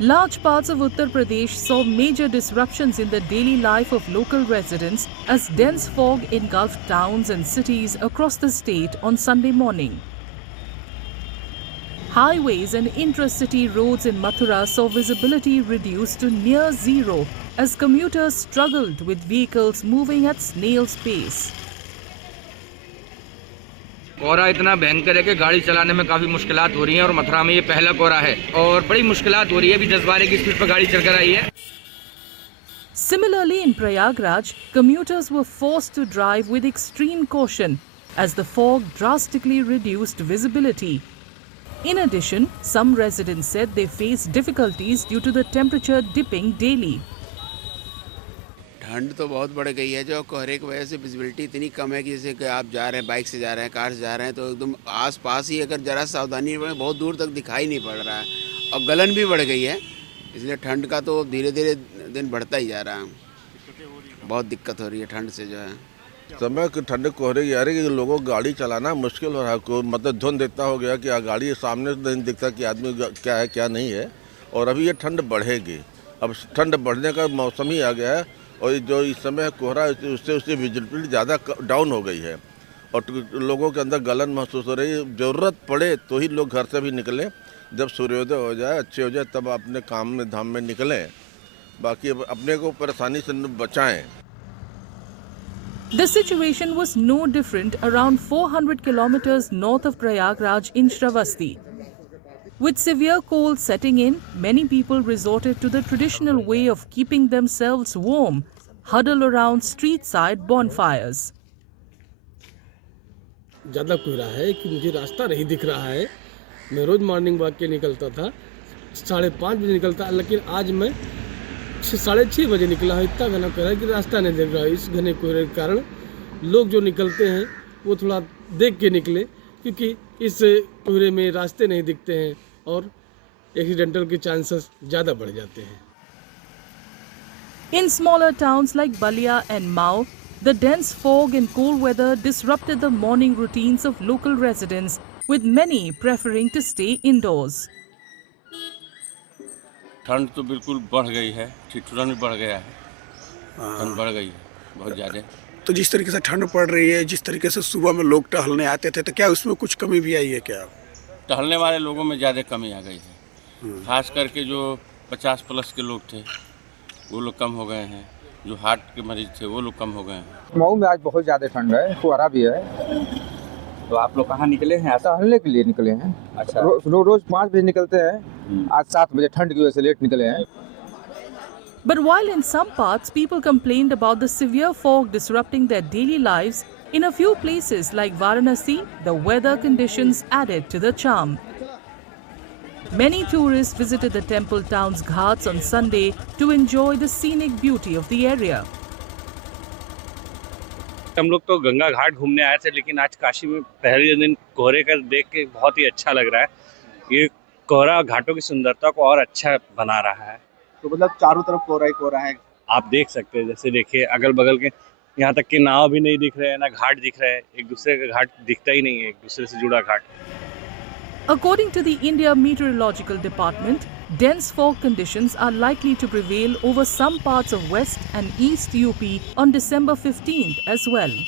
Large parts of Uttar Pradesh saw major disruptions in the daily life of local residents as dense fog engulfed towns and cities across the state on Sunday morning. Highways and intra-city roads in Mathura saw visibility reduced to near zero as commuters struggled with vehicles moving at snail's pace. कोहरा इतना भयंकर है कि गाड़ी चलाने में काफ़ी मुश्किलात हो रही हैं और मथुरा में ये पहला कोहरा है और बड़ी मुश्किलात हो रही है। अभी 10-12 की स्पीड पर गाड़ी चलकर आई है। Similarly, in Prayagraj, commuters were forced to drive with extreme caution as the fog drastically reduced visibility. In addition, some residents said they faced difficulties due to the temperature dipping daily. ठंड तो बहुत बढ़ गई है, जो कोहरे की वजह से विजिबिलिटी इतनी कम है कि जैसे कि आप जा रहे हैं, बाइक से जा रहे हैं, कार से जा रहे हैं, तो एकदम आस पास ही अगर ज़रा सावधानी बरतें बहुत दूर तक दिखाई नहीं पड़ रहा है और गलन भी बढ़ गई है। इसलिए ठंड का तो धीरे धीरे दिन बढ़ता ही जा रहा है। बहुत दिक्कत हो रही है ठंड से जो है। समय ठंड कोहरे की आ रही है कि लोगों को गाड़ी चलाना मुश्किल हो रहा है। मतलब धुंध इतना हो गया कि गाड़ी सामने नहीं दिखता कि आदमी क्या है क्या नहीं है। और अभी ये ठंड बढ़ेगी। अब ठंड बढ़ने का मौसम ही आ गया है और जो इस समय कोहरा उससे विजिबिलिटी ज़्यादा डाउन हो गई है और लोगों के अंदर गलन महसूस हो रही है। ज़रूरत पड़े तो ही लोग घर से भी निकलें, जब सूर्योदय हो जाए, अच्छे हो जाए, तब अपने काम में धाम में निकलें। बाकी अपने को परेशानी से बचाएं। The situation was no different around 400 kilometers north of Prayagraj in Shravasti. With severe cold setting in, many people resorted to the traditional way of keeping themselves warm, huddle around street-side bonfires. ज़्यादा कोहरा है कि मुझे रास्ता नहीं दिख रहा है। मैं रोज़ मॉर्निंग वॉक के निकलता था, 5:30 बजे निकलता, लेकिन आज मैं 6:30 बजे निकला हूँ। इतना घना कोहरा है कि रास्ता नहीं दिख रहा है। इस घने कोहरे के कारण लोग जो निकलते हैं वो थोड़ा देख के निकले, क्योंकि इस कोहरे में रास्ते नहीं दिखते हैं और एक्सीडेंटल के चांसेस ज़्यादा बढ़ जाते हैं। In smaller towns like Balia and Mao, the dense fog and cold weather disrupted the morning routines of local residents, with many preferring to stay indoors. ठंड तो बिल्कुल बढ़ गई है, ठिठुरन भी बढ़ गया है। ठंड बढ़ गई है बहुत ज़्यादा। तो जिस तरीके से ठंड पड़ रही है, जिस तरीके से सुबह में लोग टहलने आते थे, तो क्या उसमें कुछ कमी भी आई है क्या? टहलने वाले लोगों में ज़्यादा कमी आ गई है। खास करके जो 50 प्लस के लोग थे वो लोग कम हो गए हैं। जो हार्ट के मरीज थे वो लोग कम हो गए हैं। मऊ में आज बहुत ज़्यादा ठंड है, कोहरा भी है। तो आप लोग कहाँ निकले हैं? टहलने के लिए निकले हैं। अच्छा। रोज 5 बजे निकलते हैं, आज 7 बजे ठंड की वजह से लेट निकले हैं। But while in some parts people complained about the severe fog disrupting their daily lives, in a few places like Varanasi, the weather conditions added to the charm. Many tourists visited the temple town's ghats on Sunday to enjoy the scenic beauty of the area. हम लोग तो गंगा घाट घूमने आए थे, लेकिन आज काशी में पहले दिन कोहरे का देख के बहुत ही अच्छा लग रहा है। ये कोहरा घाटों की सुंदरता को और अच्छा बना रहा है। तो मतलब चारों तरफ कोहरा ही कोहरा है। आप देख सकते हैं, जैसे देखिए अगल बगल के यहाँ तक के नाव भी नहीं दिख रहे हैं, ना घाट दिख रहे हैं। एक दूसरे का घाट दिखता ही नहीं है, एक दूसरे से जुड़ा घाट। According to the India Meteorological Department, dense fog conditions are likely to prevail over some parts of West and East UP on December 15th as well.